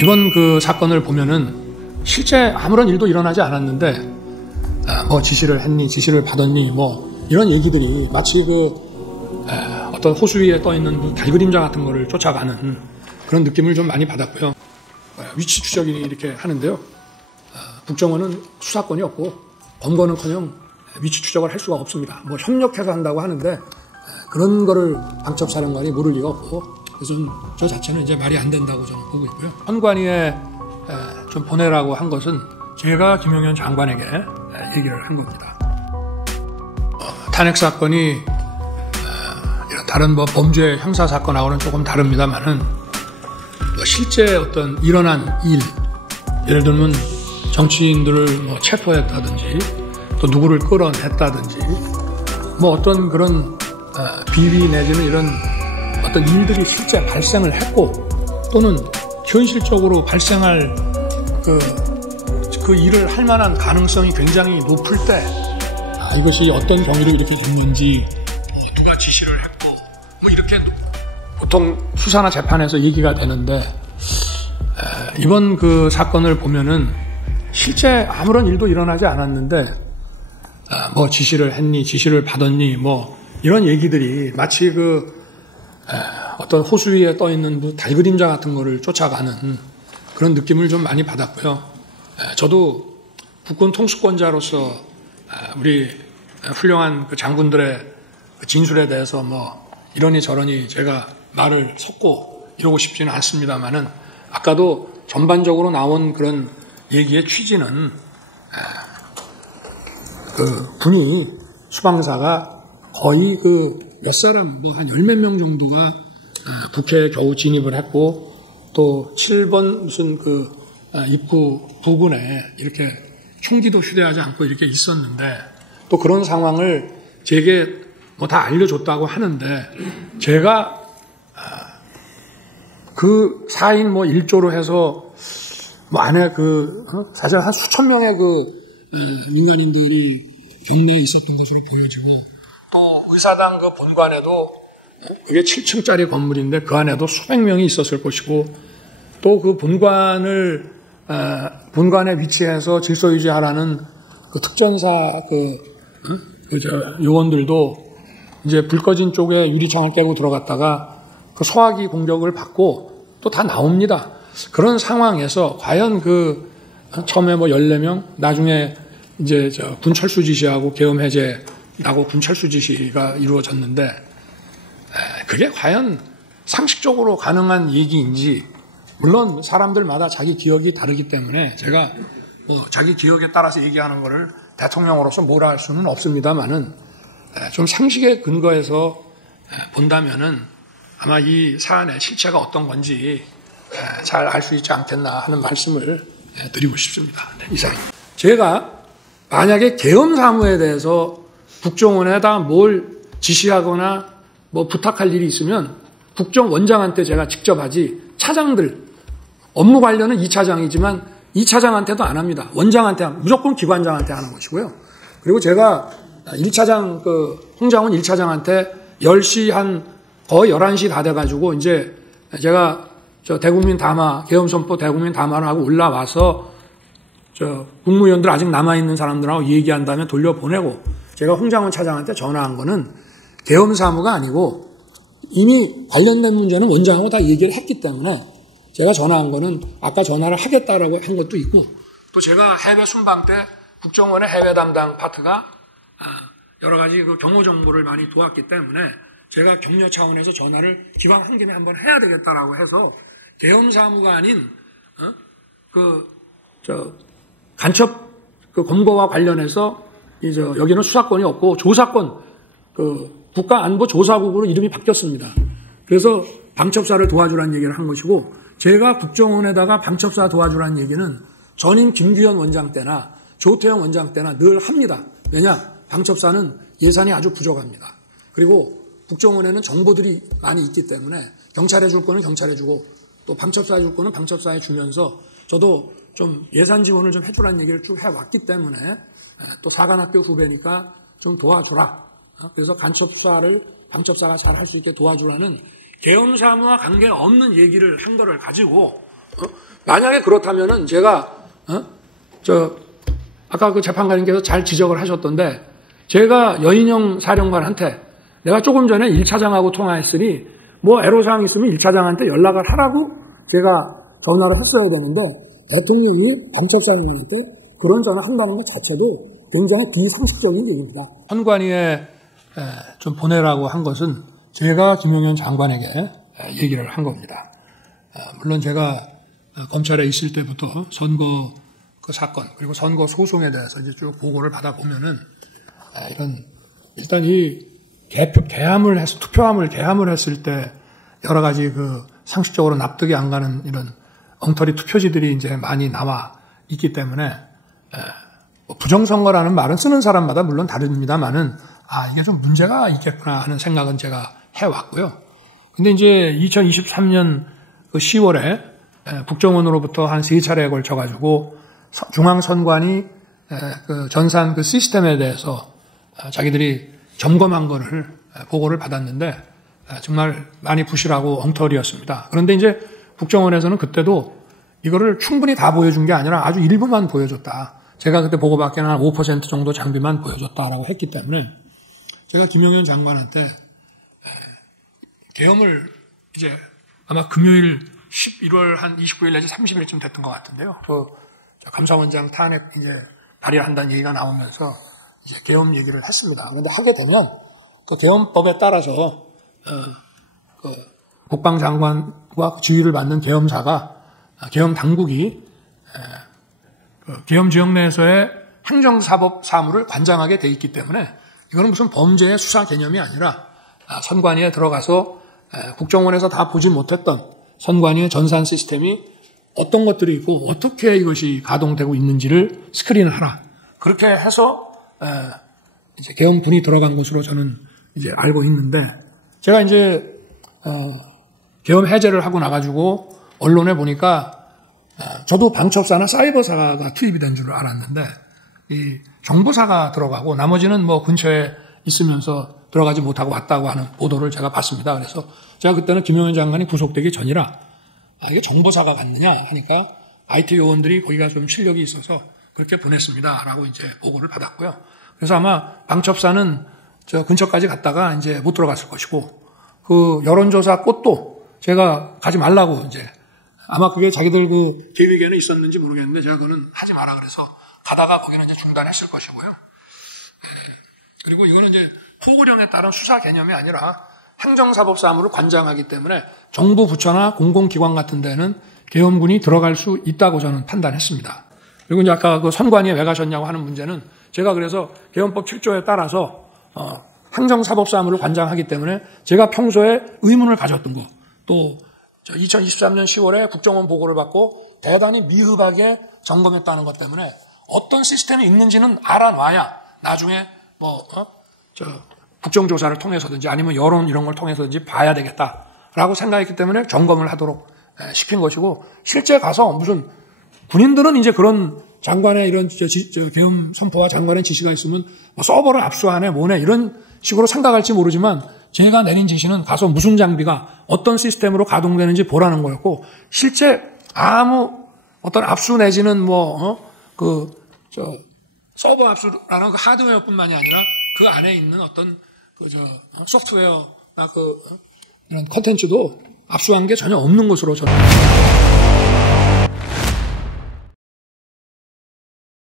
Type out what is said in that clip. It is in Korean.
이번 그 사건을 보면은 실제 아무런 일도 일어나지 않았는데 뭐 지시를 했니, 지시를 받았니, 뭐 이런 얘기들이 마치 어떤 호수 위에 떠 있는 달그림자 같은 거를 쫓아가는 그런 느낌을 좀 많이 받았고요. 위치 추적이 이렇게 하는데요. 국정원은 수사권이 없고 검거는커녕 위치 추적을 할 수가 없습니다. 뭐 협력해서 한다고 하는데 그런 거를 방첩사령관이 모를 리가 없고, 그래서 저 자체는 이제 말이 안 된다고 저는 보고 있고요. 선관위에 좀 보내라고 한 것은 제가 김용현 장관에게 얘기를 한 겁니다. 탄핵 사건이 다른 뭐 범죄 형사 사건하고는 조금 다릅니다만은 실제 어떤 일어난 일, 예를 들면 정치인들을 뭐 체포했다든지 또 누구를 끌어냈다든지 뭐 어떤 그런 비위 내지는 이런 어떤 일들이 실제 발생을 했고 또는 현실적으로 발생할 그 일을 할 만한 가능성이 굉장히 높을 때 이것이 어떤 경위로 이렇게 됐는지 누가 지시를 했고 뭐 이렇게 보통 수사나 재판에서 얘기가 되는데 이번 그 사건을 보면은 실제 아무런 일도 일어나지 않았는데 뭐 지시를 했니, 지시를 받았니, 뭐 이런 얘기들이 마치 어떤 호수 위에 떠 있는 달그림자 같은 거를 쫓아가는 그런 느낌을 좀 많이 받았고요. 저도 국군 통수권자로서 우리 훌륭한 그 장군들의 진술에 대해서 뭐 이러니 저러니 제가 말을 섞고 이러고 싶지는 않습니다만은 아까도 전반적으로 나온 그런 얘기의 취지는 군이 수방사가 거의 몇 사람, 뭐 한 10몇 명 정도가 국회에 겨우 진입을 했고 또 7번 무슨 입구 부근에 이렇게 총기도 휴대하지 않고 이렇게 있었는데 또 그런 상황을 제게 뭐 다 알려줬다고 하는데 제가 그 4인 뭐 1조로 해서 뭐 안에 사실 한 수천 명의 민간인들이 격내에 있었던 것으로 보여지고 또 의사당 본관에도 그게 7층짜리 건물인데 그 안에도 수백 명이 있었을 것이고 또 그 본관에 위치해서 질서 유지하라는 특전사 요원들도 이제 불 꺼진 쪽에 유리창을 깨고 들어갔다가 소화기 공격을 받고 또 다 나옵니다. 그런 상황에서 과연 처음에 뭐 14명, 나중에 이제 군 철수 지시하고 계엄 해제하고 군 철수 지시가 이루어졌는데 그게 과연 상식적으로 가능한 얘기인지, 물론 사람들마다 자기 기억이 다르기 때문에 제가 뭐 자기 기억에 따라서 얘기하는 거를 대통령으로서 뭐라 할 수는 없습니다만은 좀 상식에 근거해서 본다면은 아마 이 사안의 실체가 어떤 건지 잘 알 수 있지 않겠나 하는 말씀을 드리고 싶습니다. 이상입니다. 제가 만약에 계엄 사무에 대해서 국정원에다 뭘 지시하거나 뭐 부탁할 일이 있으면 국정원장한테 제가 직접 하지, 차장들 업무 관련은 2차장이지만 2차장한테도 안 합니다. 원장한테, 무조건 기관장한테 하는 것이고요. 그리고 제가 1차장 홍장훈 1차장한테 10시 거의 11시 다 돼가지고 이제 제가 대국민 담화, 계엄선포 대국민 담화를 하고 올라와서 국무위원들 아직 남아있는 사람들하고 얘기한 다음에 돌려보내고 제가 홍장훈 차장한테 전화한 거는 계엄 사무가 아니고 이미 관련된 문제는 원장하고 다 얘기를 했기 때문에 제가 전화한 거는 아까 전화를 하겠다라고 한 것도 있고, 또 제가 해외 순방 때 국정원의 해외 담당 파트가 여러 가지 경호 정보를 많이 도왔기 때문에 제가 격려 차원에서 전화를 기왕 한 김에 한번 해야 되겠다라고 해서 계엄 사무가 아닌 간첩 검거와 관련해서 여기는 수사권이 없고 조사권, 국가안보조사국으로 이름이 바뀌었습니다. 그래서 방첩사를 도와주라는 얘기를 한 것이고, 제가 국정원에다가 방첩사 도와주라는 얘기는 전임 김규현 원장 때나 조태영 원장 때나 늘 합니다. 왜냐? 방첩사는 예산이 아주 부족합니다. 그리고 국정원에는 정보들이 많이 있기 때문에 경찰에 줄 거는 경찰에 주고 또 방첩사에 줄 거는 방첩사에 주면서 저도 좀 예산 지원을 좀 해주라는 얘기를 쭉 해왔기 때문에 또 사관학교 후배니까 좀 도와줘라. 그래서 방첩사가 잘 할 수 있게 도와주라는 계엄 사무와 관계없는 얘기를 한 거를 가지고 만약에 그렇다면은 제가 아까 그 재판관님께서 잘 지적을 하셨던데 제가 여인영 사령관한테 내가 조금 전에 1차장하고 통화했으니 뭐 애로사항 있으면 1차장한테 연락을 하라고 제가 전화를 했어야 되는데 대통령이 방첩사령관한테 그런 전화 한다는 것 자체도 굉장히 비상식적인 얘기입니다. 선관위에 좀 보내라고 한 것은 제가 김용현 장관에게 얘기를 한 겁니다. 물론 제가 검찰에 있을 때부터 선거 그 사건 그리고 선거 소송에 대해서 이제 쭉 보고를 받아보면은 일단 이 투표함을 개함을 했을 때 여러 가지 그 상식적으로 납득이 안 가는 이런 엉터리 투표지들이 이제 많이 나와 있기 때문에 부정선거라는 말은 쓰는 사람마다 물론 다릅니다만은 이게 좀 문제가 있겠구나 하는 생각은 제가 해왔고요. 근데 이제 2023년 그 10월에 국정원으로부터 한 3차례에 걸쳐가지고 중앙선관위 그 전산 그 시스템에 대해서 자기들이 점검한 거를 보고를 받았는데 정말 많이 부실하고 엉터리였습니다. 그런데 이제 국정원에서는 그때도 이거를 충분히 다 보여준 게 아니라 아주 일부만 보여줬다. 제가 그때 보고받기는 한 5% 정도 장비만 보여줬다라고 했기 때문에 제가 김용현 장관한테 계엄을 이제 아마 금요일 11월 한 29일 내지 30일쯤 됐던 것 같은데요. 감사원장 탄핵 이제 발의한다는 얘기가 나오면서 이제 계엄 얘기를 했습니다. 그런데 하게 되면 그 계엄법에 따라서 그 국방장관과 지휘를 받는 계엄 당국이 그 계엄 지역 내에서의 행정사법 사무를 관장하게 돼 있기 때문에 이거는 무슨 범죄의 수사 개념이 아니라 선관위에 들어가서 국정원에서 다 보지 못했던 선관위의 전산 시스템이 어떤 것들이 있고 어떻게 이것이 가동되고 있는지를 스크린을 하라. 그렇게 해서 이제 계엄군이 들어간 것으로 저는 이제 알고 있는데 제가 이제 계엄 해제를 하고 나가지고 언론에 보니까 저도 방첩사나 사이버사가 투입이 된 줄 알았는데 이 정보사가 들어가고 나머지는 뭐 근처에 있으면서 들어가지 못하고 왔다고 하는 보도를 제가 봤습니다. 그래서 제가 그때는 김용현 장관이 구속되기 전이라 이게 정보사가 갔느냐 하니까 IT 요원들이 거기가 좀 실력이 있어서 그렇게 보냈습니다라고 이제 보고를 받았고요. 그래서 아마 방첩사는 저 근처까지 갔다가 이제 못 들어갔을 것이고 그 여론조사 꽃도 제가 가지 말라고 이제 아마 그게 자기들 그 계획에는 있었는지 모르겠는데 제가 그거는 하지 마라 그래서 가다가 거기는 이제 중단했을 것이고요. 그리고 이거는 이제 포고령에 따른 수사 개념이 아니라 행정사법 사무를 관장하기 때문에 정부 부처나 공공기관 같은 데는 계엄군이 들어갈 수 있다고 저는 판단했습니다. 그리고 이제 아까 그 선관위에 왜 가셨냐고 하는 문제는 제가 그래서 계엄법 7조에 따라서 행정사법 사무를 관장하기 때문에 제가 평소에 의문을 가졌던 거 또 2023년 10월에 국정원 보고를 받고 대단히 미흡하게 점검했다는 것 때문에 어떤 시스템이 있는지는 알아놔야 나중에 국정조사를 통해서든지 아니면 여론 이런 걸 통해서든지 봐야 되겠다라고 생각했기 때문에 점검을 하도록 시킨 것이고 실제 가서 무슨 군인들은 이제 그런 장관의 이런 계엄 선포와 장관의 지시가 있으면 서버를 압수하네 뭐네 이런 식으로 생각할지 모르지만 제가 내린 지시는 가서 무슨 장비가 어떤 시스템으로 가동되는지 보라는 거였고 실제 아무 어떤 압수 내지는 서버 압수라는 그 하드웨어뿐만이 아니라 그 안에 있는 어떤 소프트웨어나 이런 컨텐츠도 압수한 게 전혀 없는 것으로 저는